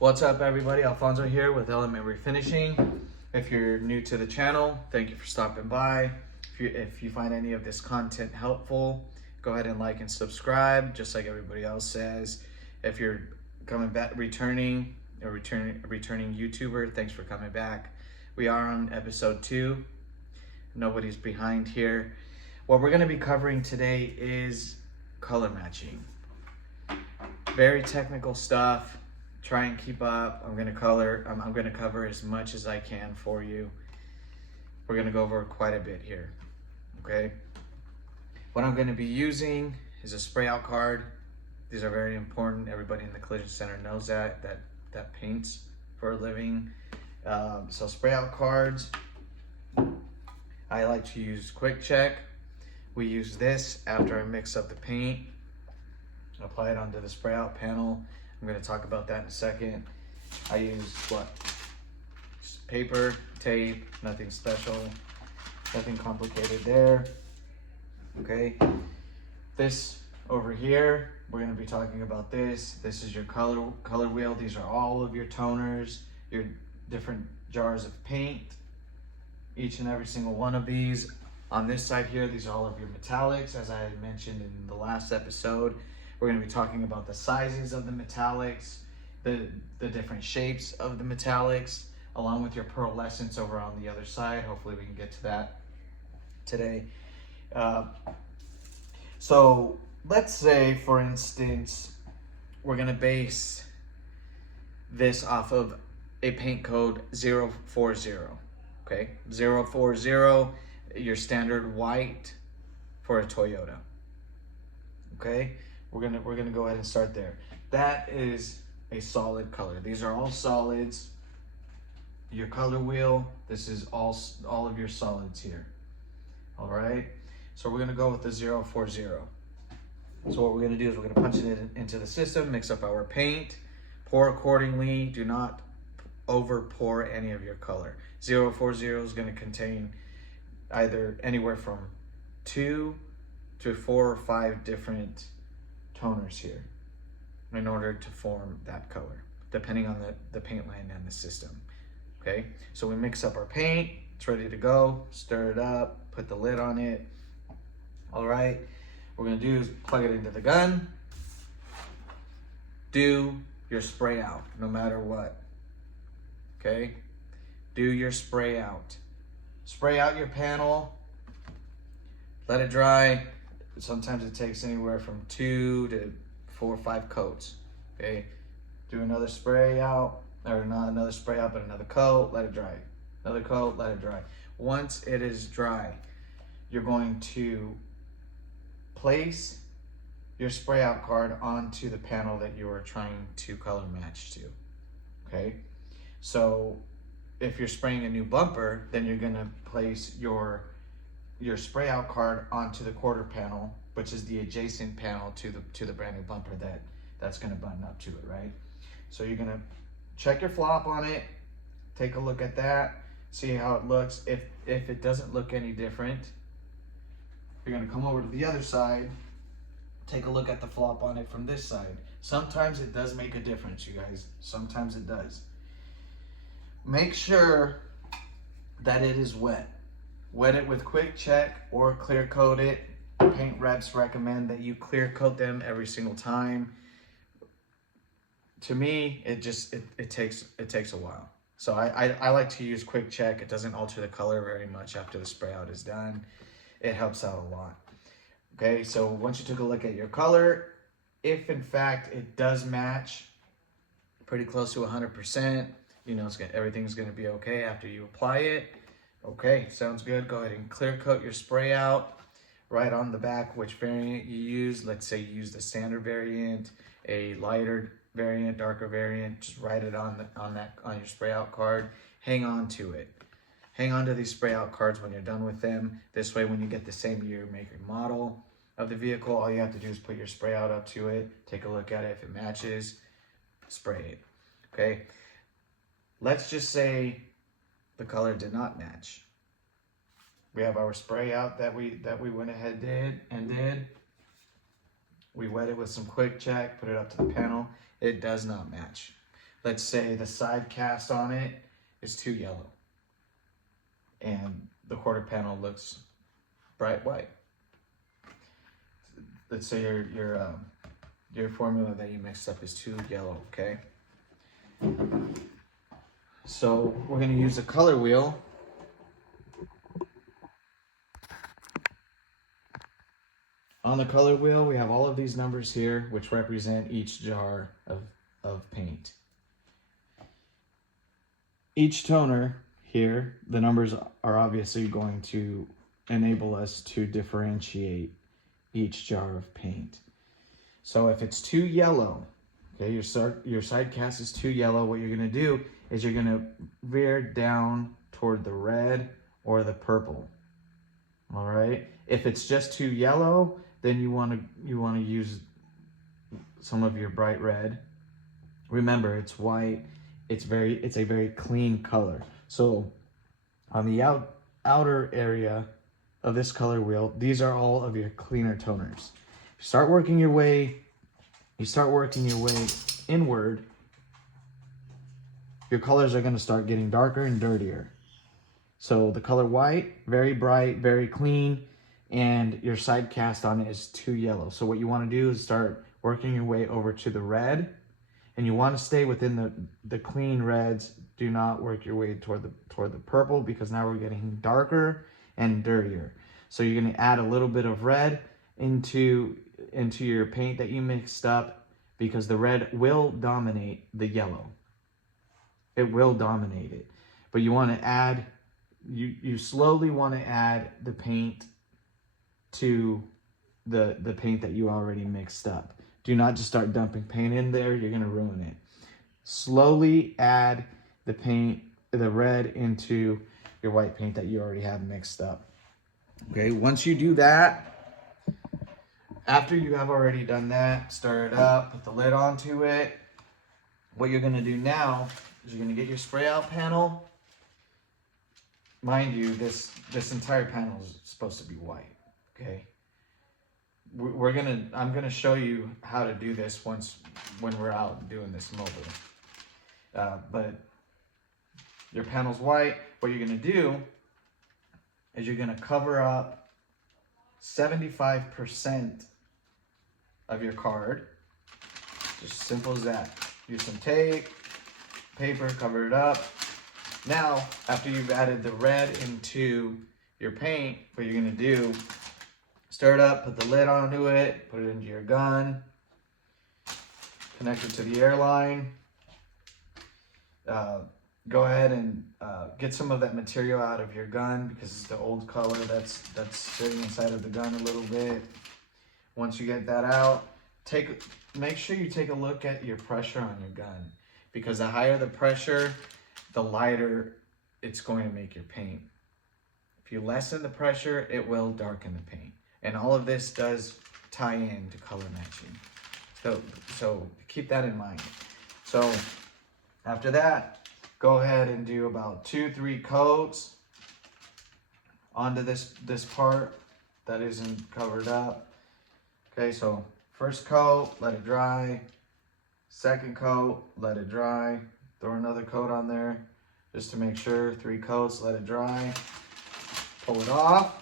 What's up, everybody? Alfonso here with Element Refinishing. If you're new to the channel, thank you for stopping by. If you find any of this content helpful, go ahead and like and subscribe, just like everybody else says. If you're coming back, returning YouTuber, thanks for coming back. We are on episode 2. Nobody's behind here. What we're going to be covering today is color matching. Very technical stuff. Try and keep up. I'm gonna cover as much as I can for you. We're gonna go over quite a bit here, okay? What I'm gonna be using is a spray out card. These are very important. Everybody in the collision center knows that paints for a living. So spray out cards. I like to use Quick Check. We use this after I mix up the paint. Apply it onto the spray out panel. I'm going to talk about that in a second. I use just paper, tape, nothing special, nothing complicated there. Okay, this over here, we're going to be talking about this. This is your color wheel. These are all of your toners, your different jars of paint. Each and every single one of these. On this side here, these are all of your metallics, as I had mentioned in the last episode. We're going to be talking about the sizes of the metallics, the different shapes of the metallics, along with your pearlescence over on the other side. Hopefully we can get to that today. So let's say, for instance, we're going to base this off of a paint code 040. Okay, 040, your standard white for a Toyota. Okay. We're gonna go ahead and start there. That is a solid color. These are all solids. Your color wheel, this is all of your solids here. All right. So we're gonna go with the 040. So what we're gonna do is we're gonna punch it into the system, mix up our paint, pour accordingly. Do not over pour any of your color. 040 is gonna contain either anywhere from 2 to 4 or 5 different toners here in order to form that color, depending on the paint line and the system. Okay, so we mix up our paint, it's ready to go, stir it up, put the lid on it. All right, what we're gonna do is plug it into the gun, do your spray out no matter what. Okay, do your spray out your panel, let it dry. Sometimes it takes anywhere from 2 to 4 or 5 coats. Okay, do another spray out, or not another spray out, but another coat, let it dry. Another coat, let it dry. Once it is dry, you're going to place your spray out card onto the panel that you are trying to color match to. Okay, so if you're spraying a new bumper, then you're gonna place your spray out card onto the quarter panel, which is the adjacent panel to the brand new bumper that's going to button up to it, right? So you're going to check your flop on it, take a look at that, see how it looks. If it doesn't look any different, you're going to come over to the other side, take a look at the flop on it from this side. Sometimes it does make a difference, you guys. Sometimes it does. Make sure that it is wet. Wet it with Quick Check or clear coat it. Paint reps recommend that you clear coat them every single time. To me, it takes a while. So I like to use Quick Check. It doesn't alter the color very much after the spray out is done. It helps out a lot. Okay, so once you took a look at your color, if in fact it does match pretty close to 100%, you know everything's gonna be okay after you apply it. Okay, sounds good. Go ahead and clear coat your spray out. Right on the back which variant you use. Let's say you use the standard variant, a lighter variant, darker variant. Just write it on your spray out card. Hang on to it. Hang on to these spray out cards when you're done with them. This way, when you get the same year, make, and model of the vehicle, all you have to do is put your spray out up to it. Take a look at it. If it matches, spray it. Okay. Let's just say the color did not match. We have our spray out that we went ahead did. We wet it with some Quick Check, put it up to the panel. It does not match. let's say the side cast on it is too yellow and the quarter panel looks bright white. Let's say your formula that you mixed up is too yellow, okay? So we're gonna use a color wheel. On the color wheel, we have all of these numbers here, which represent each jar of paint. Each toner here, the numbers are obviously going to enable us to differentiate each jar of paint. So if it's too yellow, okay, your side cast is too yellow, what you're gonna do is you're gonna veer down toward the red or the purple. All right. If it's just too yellow, then you want to use some of your bright red. Remember, it's white. It's a very clean color. So on the outer area of this color wheel, these are all of your cleaner toners. You start working your way inward. Your colors are going to start getting darker and dirtier. So the color white, very bright, very clean, and your side cast on it is too yellow. So what you want to do is start working your way over to the red, and you want to stay within the clean reds. Do not work your way toward the purple, because now we're getting darker and dirtier. So you're going to add a little bit of red into your paint that you mixed up, because the red will dominate the yellow. It will dominate it. But you want to add, you slowly want to add the paint to the paint that you already mixed up. Do not just start dumping paint in there. You're going to ruin it. Slowly add the red into your white paint that you already have mixed up. Okay, once you do that, after you have already done that, stir it up, put the lid onto it. What you're going to do now is you're going to get your spray out panel. Mind you, this entire panel is supposed to be white. Okay, I'm gonna show you how to do this when we're out doing this mobile. But your panel's white. What you're gonna do is you're gonna cover up 75% of your card. Just simple as that. Use some tape, paper, cover it up. Now, after you've added the red into your paint, what you're gonna do, stir it up, put the lid onto it, put it into your gun, connect it to the airline. Go ahead and get some of that material out of your gun, because it's the old color that's sitting inside of the gun a little bit. Once you get that out, make sure you take a look at your pressure on your gun, because the higher the pressure, the lighter it's going to make your paint. If you lessen the pressure, it will darken the paint. And all of this does tie in to color matching. So keep that in mind. So after that, go ahead and do about 2-3 coats onto this part that isn't covered up. Okay, so first coat, let it dry. Second coat, let it dry. Throw another coat on there just to make sure. 3 coats, let it dry. Pull it off.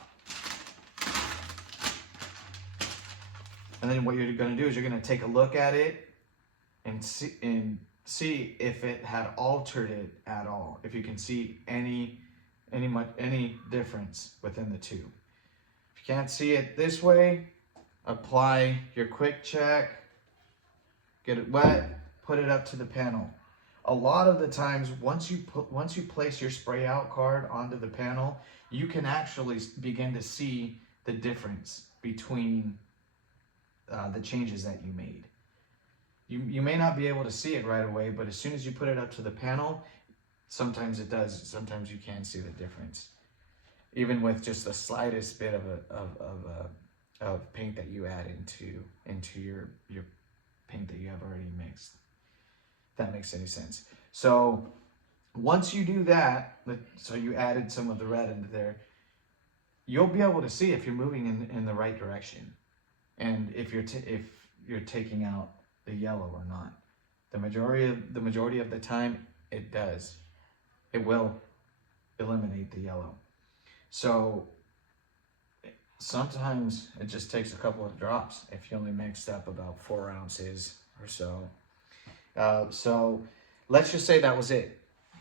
And then what you're going to do is you're going to take a look at it and see if it had altered it at all. If you can see any difference within the two. If you can't see it this way, apply your quick check. Get it wet. Put it up to the panel. A lot of the times, once you place your spray out card onto the panel, you can actually begin to see the difference between the changes that you made. You may not be able to see it right away, but as soon as you put it up to the panel, sometimes it does. Sometimes you can see the difference, even with just the slightest bit of paint that you add into your paint that you have already mixed. If that makes any sense. So once you do that, so you added some of the red into there, you'll be able to see if you're moving in the right direction, and if you're taking out the yellow or not. The majority of the time, it does. It will eliminate the yellow. So sometimes it just takes a couple of drops if you only mixed up about 4 ounces or so. So let's just say that was it.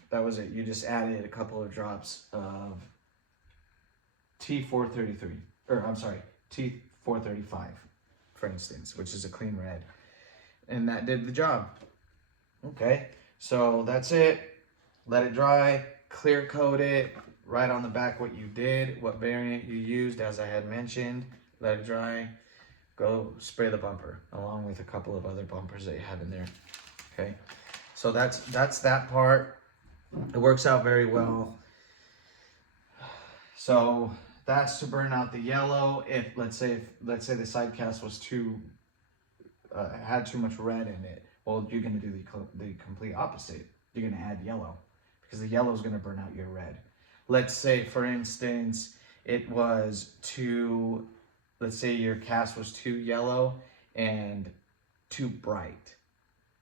That was it. You just added a couple of drops of T433, or I'm sorry, T435, for instance, which is a clean red. And that did the job. Okay, so that's it. Let it dry, clear coat it, write on the back what you did, what variant you used, as I had mentioned. Let it dry, go spray the bumper, along with a couple of other bumpers that you have in there. Okay, so that's that part. It works out very well. So that's to burn out the yellow. If let's say the side cast was had too much red in it, well, you're going to do the complete opposite. You're going to add yellow, because the yellow is going to burn out your red. Let's say, for instance, it was too, let's say your cast was too yellow and too bright.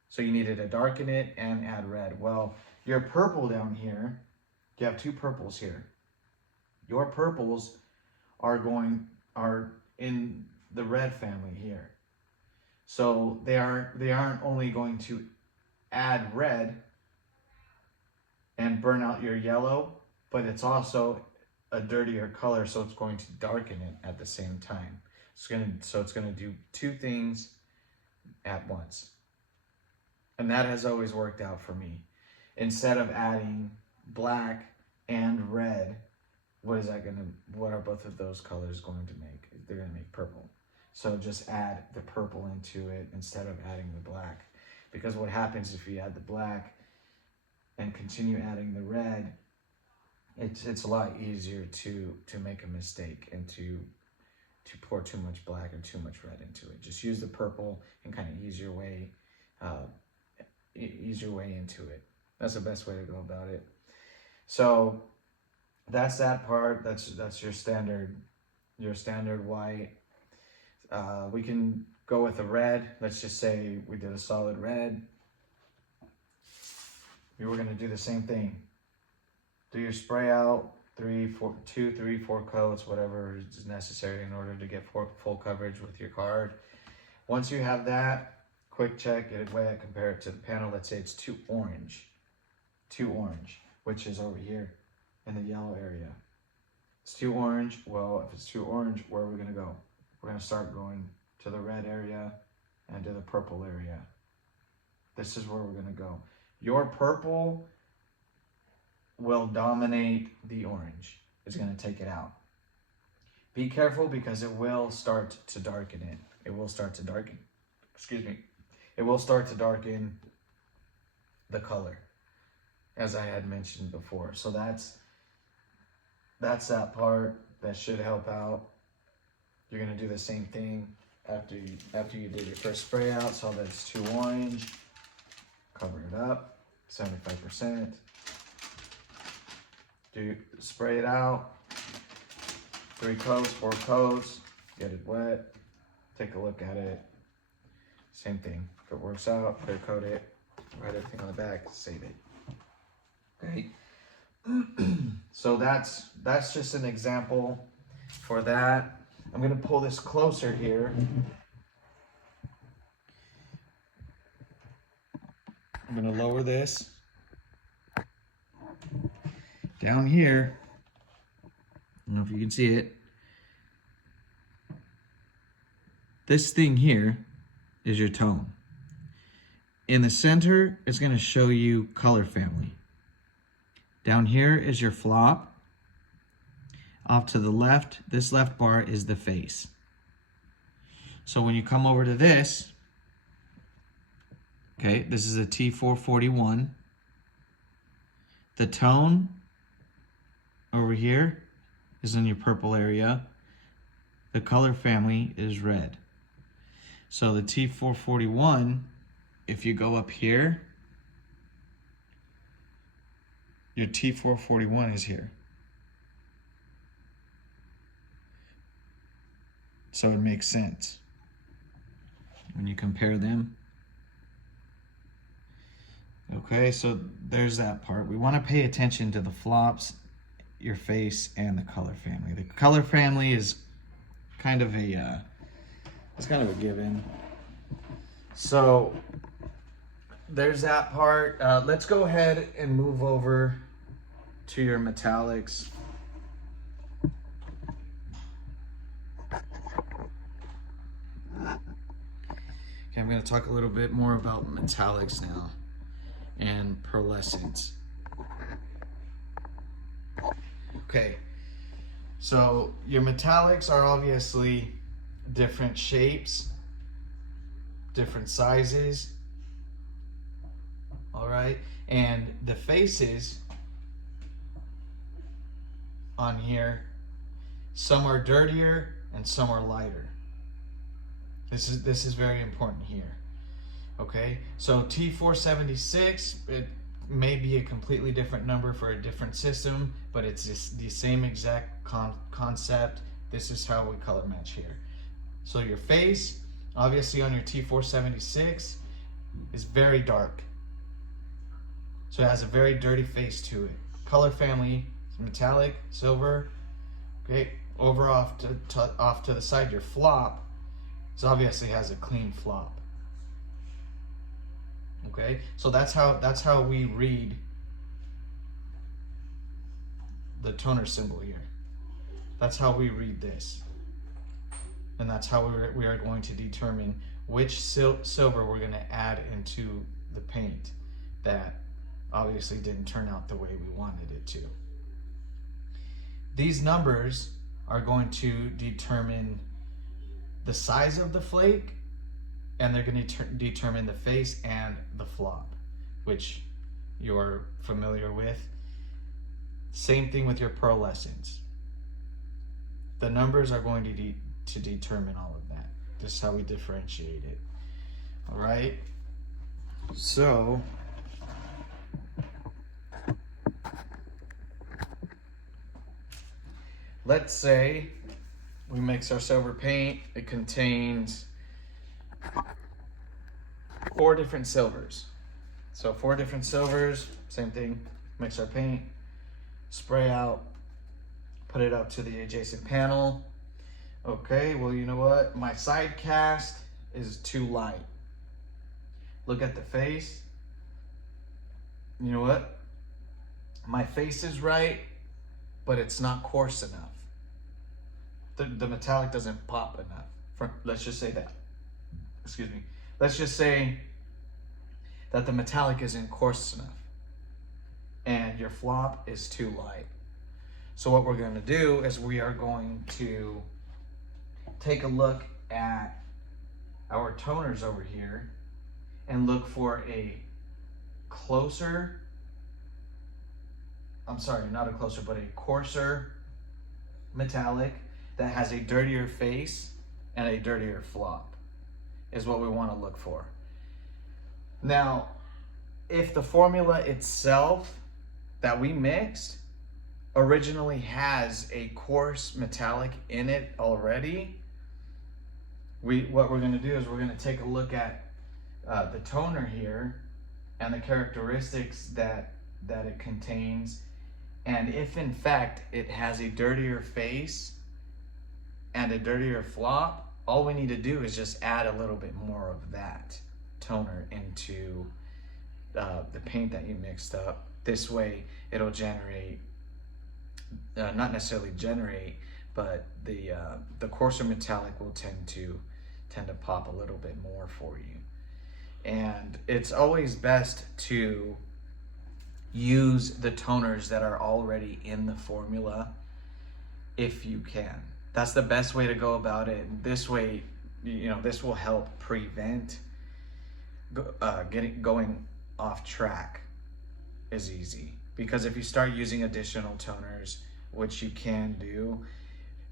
So you needed to darken it and add red. Well, your purple down here, you have 2 purples here. Your purples are in the red family here. So they aren't only going to add red and burn out your yellow, but it's also a dirtier color, so it's going to darken it at the same time. So it's gonna do 2 things at once. And that has always worked out for me. Instead of adding black and red, what are both of those colors going to make? They're gonna make purple. So just add the purple into it instead of adding the black. Because what happens if you add the black and continue adding the red, it's a lot easier to make a mistake and to pour too much black or too much red into it. Just use the purple and kind of ease your way into it. That's the best way to go about it. So that's that part. That's your standard white. We can go with a red. Let's just say we did a solid red. We were gonna do the same thing. Do your spray out, 2, 3, 4 coats, whatever is necessary in order to get full coverage with your card. Once you have that, quick check, get it wet, compare it to the panel. Let's say it's too orange, which is over here in the yellow area. It's too orange. Well, if it's too orange, where are we gonna go? We're gonna start going to the red area and to the purple area. This is where we're gonna go. Your purple will dominate the orange. It's gonna take it out. Be careful, because it will start to darken it. It will start to darken, it will start to darken the color, as I had mentioned before. So that's that part. That should help out. You're gonna do the same thing after you did your first spray out. Saw that it's too orange. Cover it up, 75%. Spray it out. 3 coats, 4 coats. Get it wet. Take a look at it. Same thing. If it works out, clear coat it. Write everything on the back. Save it. Okay. So that's just an example for that. I'm gonna pull this closer here. I'm gonna lower this. Down here, I don't know if you can see it. This thing here is your tone. In the center, it's gonna show you color family. Down here is your flop. Off to the left, this left bar is the face. So when you come over to this, okay, this is a T441. The tone over here is in your purple area. The color family is red. So the T441, if you go up here, your T441 is here. So it makes sense when you compare them. Okay, so there's that part. We want to pay attention to the flops, your face, and the color family. The color family is kind of a it's kind of a given. So there's that part. Let's go ahead and move over to your metallics. Okay, I'm going to talk a little bit more about metallics now and pearlescence. Okay, so your metallics are obviously different shapes, different sizes, all right? And the faces on here, some are dirtier and some are lighter. This is very important here. Okay, so T476, it may be a completely different number for a different system, but it's the same exact concept. This is how we color match here. So your face, obviously on your T476, is very dark. So it has a very dirty face to it. Color family, metallic, silver. Okay, over off to the side, your flop, it obviously has a clean flop. Okay, so that's how we read the toner symbol here. That's how we read this, and that's how we are going to determine which silver we're going to add into the paint that obviously didn't turn out the way we wanted it to. These numbers are going to determine the size of the flake, and they're going to determine the face and the flop, which you're familiar with. Same thing with your pearlescence. The numbers are going to determine all of that. This is how we differentiate it. All right. So let's say we mix our silver paint. It contains 4 different silvers. So 4 different silvers, same thing, mix our paint, spray out, put it up to the adjacent panel. Okay, well, you know what? My side cast is too light. Look at the face. You know what? My face is right, but it's not coarse enough. The metallic doesn't pop enough. Let's just say that. Excuse me. Let's just say that the metallic isn't coarse enough and your flop is too light. So what we're going to do is we are going to take a look at our toners over here and look for a closer, not a closer, but a coarser metallic that has a dirtier face and a dirtier flop is what we want to look for. Now, if the formula itself that we mixed originally has a coarse metallic in it already, what we're going to do is we're going to take a look at the toner here and the characteristics that it contains, and if in fact it has a dirtier face and a dirtier flop, all we need to do is just add a little bit more of that toner into the paint that you mixed up. This way it'll generate, not necessarily generate, but the coarser metallic will tend to pop a little bit more for you. And it's always best to use the toners that are already in the formula if you can. That's the best way to go about it. This way, this will help prevent going off track is easy. Because if you start using additional toners, which you can do,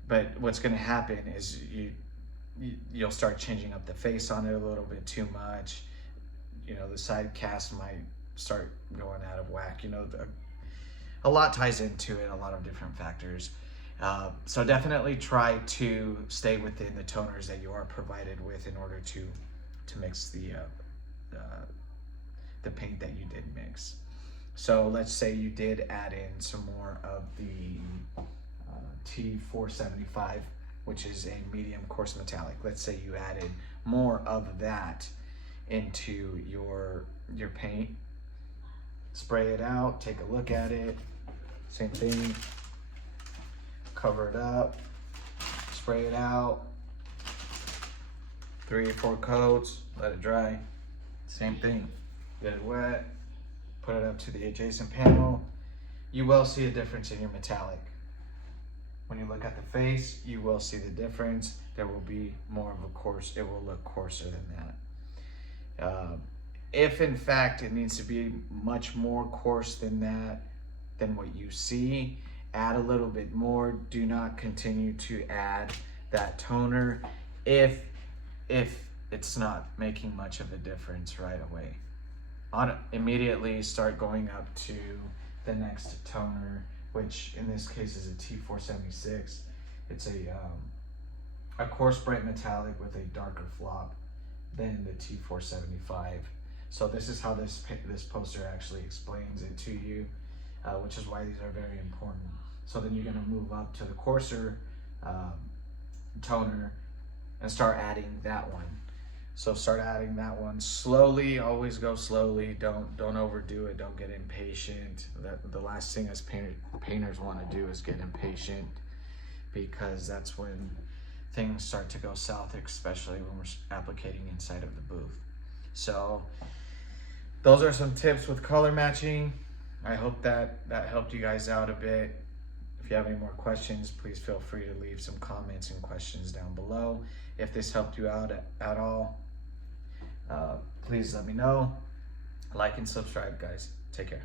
but what's going to happen is you'll start changing up the face on it a little bit too much. The side cast might start going out of whack. A lot ties into it, a lot of different factors. So definitely try to stay within the toners that you are provided with in order to mix the the paint that you did mix. So let's say you did add in some more of the T475, which is a medium coarse metallic. Let's say you added more of that into your paint. Spray it out, take a look at it. Same thing. Cover it up, spray it out. 3 or 4 coats, let it dry. Same thing. Get it wet, put it up to the adjacent panel. You will see a difference in your metallic. When you look at the face, you will see the difference. There will be more of a coarse, it will look coarser than that. If in fact it needs to be much more coarse than that, than what you see, add a little bit more. Do not continue to add that toner if it's not making much of a difference right away. Immediately start going up to the next toner, which in this case is a T476. It's a coarse bright metallic with a darker flop than the T475. So this is how this poster actually explains it to you, which is why these are very important. So then you're gonna move up to the coarser toner and start adding that one. So start adding that one slowly, always go slowly. Don't overdo it, don't get impatient. The last thing as painters wanna do is get impatient, because that's when things start to go south, especially when we're applicating inside of the booth. So those are some tips with color matching. I hope that helped you guys out a bit. If you have any more questions, please feel free to leave some comments and questions down below. If this helped you out at all, please let me know. Like and subscribe, guys. Take care.